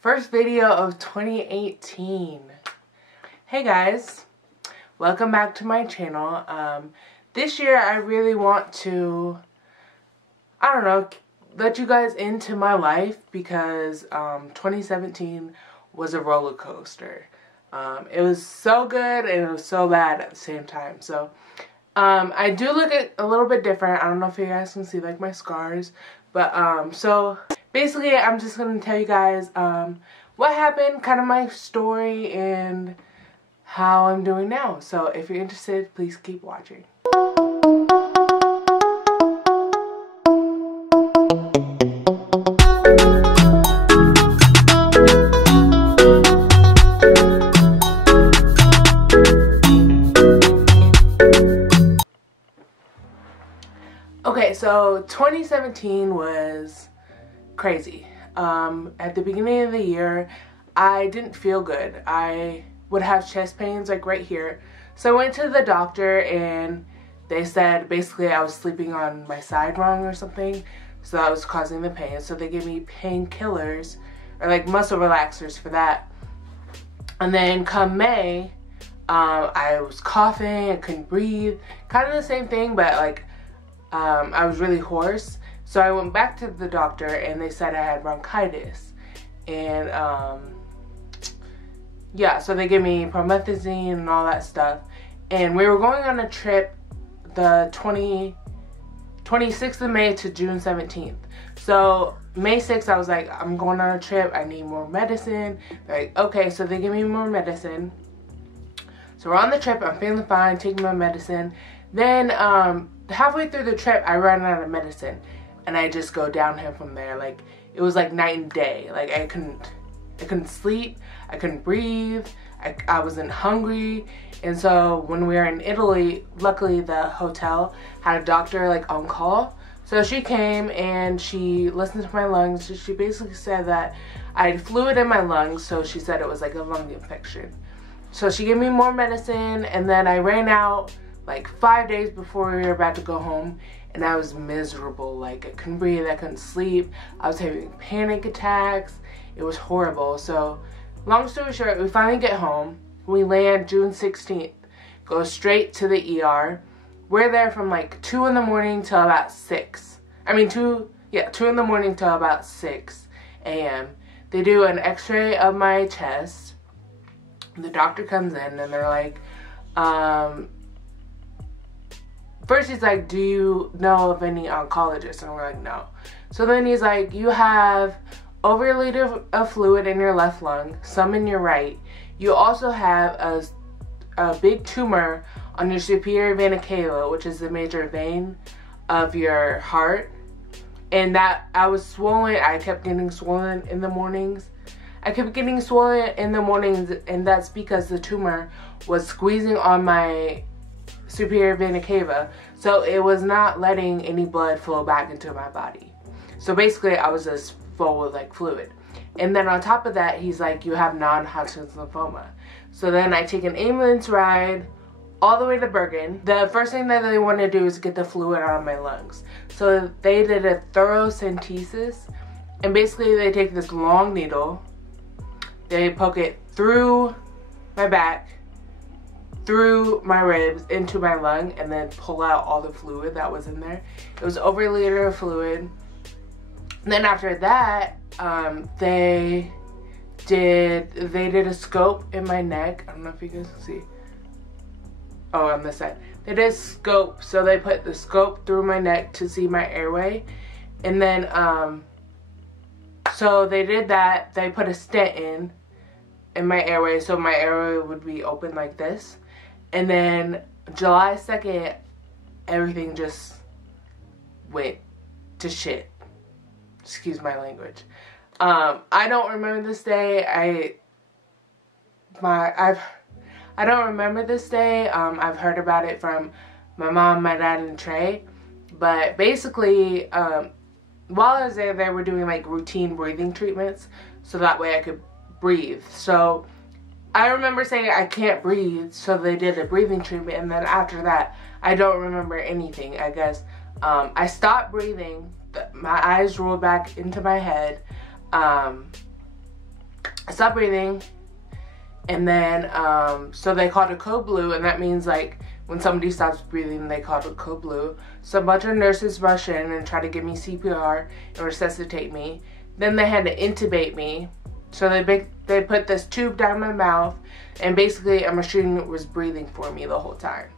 First video of 2018. Hey guys, welcome back to my channel. This year I really want to, I don't know, let you guys into my life because 2017 was a roller coaster. It was so good and it was so bad at the same time. So I do look a little bit different. I don't know if you guys can see like my scars, but so basically I'm just going to tell you guys what happened, kind of my story, and how I'm doing now. So if you're interested, please keep watching. Okay, so 2017 was crazy. At the beginning of the year, I didn't feel good. I would have chest pains like right here. So I went to the doctor and they said basically I was sleeping on my side wrong or something. So that was causing the pain. So they gave me painkillers or like muscle relaxers for that. And then come May, I was coughing, I couldn't breathe. Kind of the same thing, but like I was really hoarse. So I went back to the doctor and they said I had bronchitis. And yeah, so they gave me promethazine and all that stuff. And we were going on a trip the 26th of May to June 17th. So May 6th I was like, I'm going on a trip, I need more medicine. They're like, okay, so they give me more medicine. So we're on the trip, I'm feeling fine, taking my medicine. Then halfway through the trip I ran out of medicine. And I just go downhill from there. Like, it was like night and day. Like, I couldn't sleep, I couldn't breathe, I wasn't hungry. And so when we were in Italy, luckily the hotel had a doctor like on call. So she came and she listened to my lungs. She basically said that I had fluid in my lungs, so she said it was like a lung infection. So she gave me more medicine, and then I ran out like 5 days before we were about to go home. And I was miserable. Like, I couldn't breathe, I couldn't sleep, I was having panic attacks. It was horrible. So long story short, we finally get home. We land June 16th, go straight to the ER. We're there from like 2 in the morning till about 6. I mean 2 in the morning till about 6 a.m. They do an x-ray of my chest. The doctor comes in and they're like, first he's like, do you know of any oncologists? And we're like, no. So then he's like, you have over a liter of fluid in your left lung, some in your right. You also have a big tumor on your superior vena cava, which is the major vein of your heart. And that I was swollen. I kept getting swollen in the mornings. And that's because the tumor was squeezing on my superior vena cava, so it was not letting any blood flow back into my body. So basically I was just full with like fluid. And then on top of that, he's like, you have non-Hodgkins lymphoma. So then I take an ambulance ride all the way to Bergen. The first thing that they want to do is get the fluid out of my lungs. So they did a thorough centesis, and basically they take this long needle, they poke it through my back, through my ribs, into my lung, and then pull out all the fluid that was in there. It was over a liter of fluid. And then after that, they did a scope in my neck. I don't know if you guys can see. Oh, on this side. They did a scope, so they put the scope through my neck to see my airway. And then, so they did that. They put a stent in my airway, so my airway would be open like this. And then July 2nd, everything just went to shit. Excuse my language. I don't remember this day. I don't remember this day. I've heard about it from my mom, my dad, and Trey. But basically, while I was there, they were doing like routine breathing treatments, so that way I could breathe. So I remember saying I can't breathe, so they did a breathing treatment, and then after that I don't remember anything. I guess I stopped breathing, my eyes rolled back into my head, I stopped breathing. And then, so they called a code blue, and that means like when somebody stops breathing, they call it code blue. So a bunch of nurses rush in and try to give me CPR and resuscitate me. Then they had to intubate me. So they put this tube down my mouth, and basically a machine was breathing for me the whole time.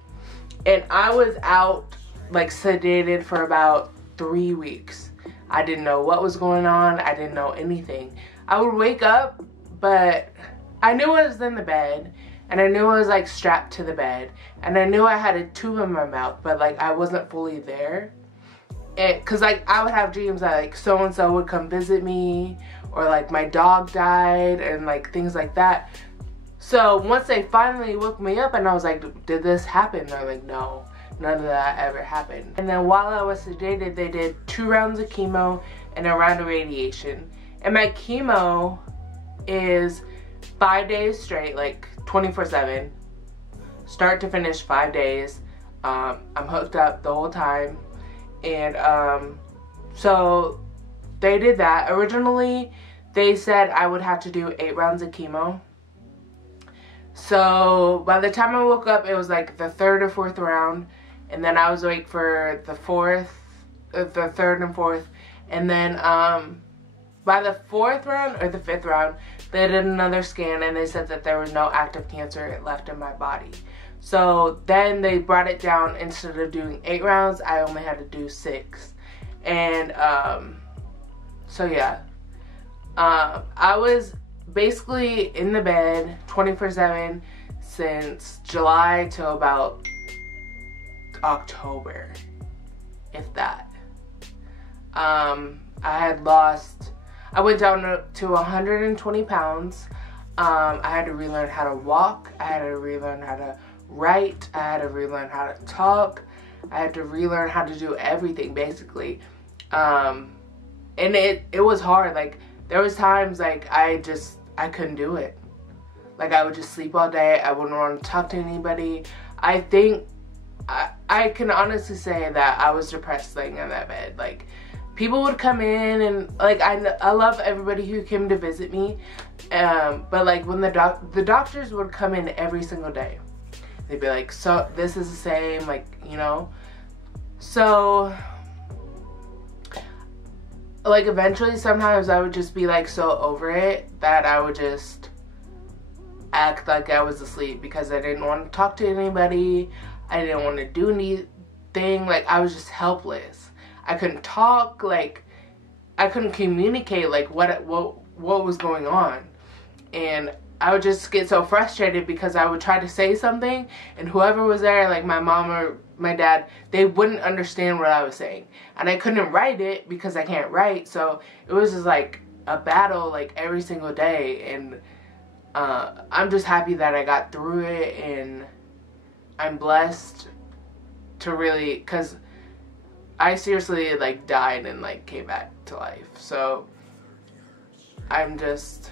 And I was out, like, sedated for about 3 weeks. I didn't know what was going on. I didn't know anything. I would wake up, but I knew I was in the bed, and I knew I was like strapped to the bed, and I knew I had a tube in my mouth, but like I wasn't fully there. Cause like I would have dreams that like so and so would come visit me, or like my dog died, and like things like that. So once they finally woke me up, and I was like, did this happen? They're like, no, none of that ever happened. And then while I was sedated, they did 2 rounds of chemo and a round of radiation. And my chemo is 5 days straight, like 24/7, start to finish, 5 days. I'm hooked up the whole time. And so they did that. Originally they said I would have to do 8 rounds of chemo. So by the time I woke up, it was like the 3rd or 4th round, and then I was awake for the 3rd and 4th, and then by the 4th round or the 5th round, they did another scan, and they said that there was no active cancer left in my body. So then they brought it down. Instead of doing 8 rounds, I only had to do 6. And so yeah, I was basically in the bed 24/7 since July till about October, if that. I went down to 120 pounds. I had to relearn how to walk. I had to relearn how to write. I had to relearn how to talk. I had to relearn how to do everything, basically. And it was hard. Like, there was times, like, I couldn't do it. Like, I would just sleep all day. I wouldn't want to talk to anybody. I think, I can honestly say that I was depressed laying in that bed. Like, people would come in, and like I love everybody who came to visit me, but like when the doctors would come in every single day, they'd be like, so this is the same, like, you know. So like eventually sometimes I would just be like so over it that I would just act like I was asleep because I didn't want to talk to anybody. I didn't want to do anything. Like, I was just helpless. I couldn't talk, like, I couldn't communicate, like, what was going on. And I would just get so frustrated because I would try to say something, and whoever was there, like my mom or my dad, they wouldn't understand what I was saying. And I couldn't write it because I can't write, so it was just like a battle, like, every single day. And I'm just happy that I got through it, and I'm blessed to really, because I seriously, like, died and, like, came back to life. So I'm just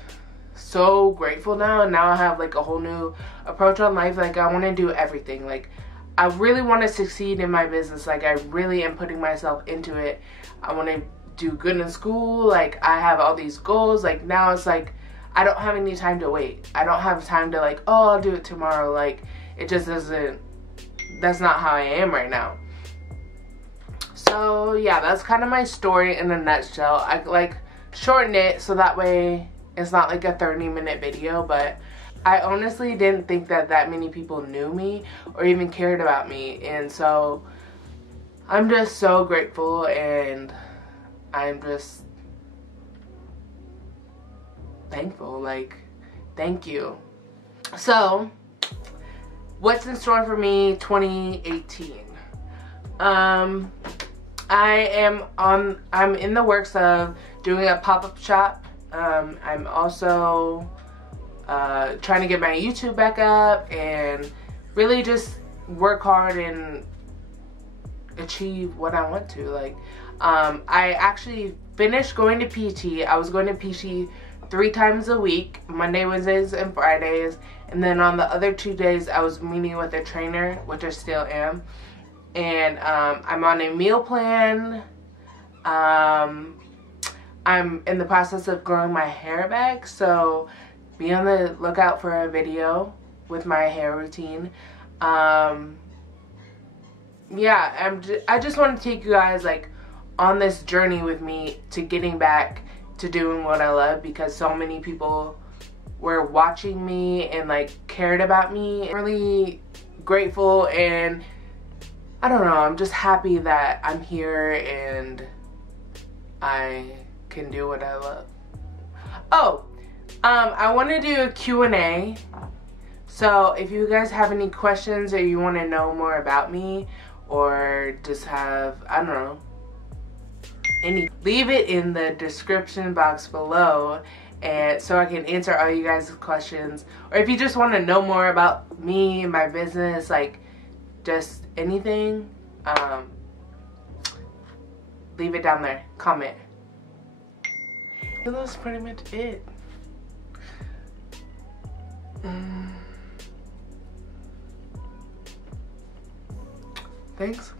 so grateful now, and now I have, like, a whole new approach on life. Like, I want to do everything. Like, I really want to succeed in my business. Like, I really am putting myself into it. I want to do good in school. Like, I have all these goals. Like, now it's like I don't have any time to wait. I don't have time to, like, oh, I'll do it tomorrow. Like, it just doesn't, that's not how I am right now. So yeah, that's kind of my story in a nutshell. I like shorten it so that way it's not like a 30-minute video, but I honestly didn't think that many people knew me or even cared about me, and so I'm just so grateful, and I'm just thankful. Like, thank you. So what's in store for me 2018? I'm in the works of doing a pop-up shop. I'm also trying to get my YouTube back up and really just work hard and achieve what I want to. Like, I actually finished going to PT. I was going to PT 3 times a week, Monday, Wednesdays, and Fridays. And then on the other 2 days, I was meeting with a trainer, which I still am. And I'm on a meal plan. I'm in the process of growing my hair back, so be on the lookout for a video with my hair routine. Yeah, I just want to take you guys like on this journey with me to getting back to doing what I love, because so many people were watching me and like cared about me. I'm really grateful, and I don't know, I'm just happy that I'm here and I can do what I love. Oh, I want to do a Q&A. So if you guys have any questions or you want to know more about me, or just have, I don't know, leave it in the description box below, and so I can answer all you guys' questions. Or if you just want to know more about me and my business, like just anything, leave it down there, comment. And that's pretty much it. Thanks.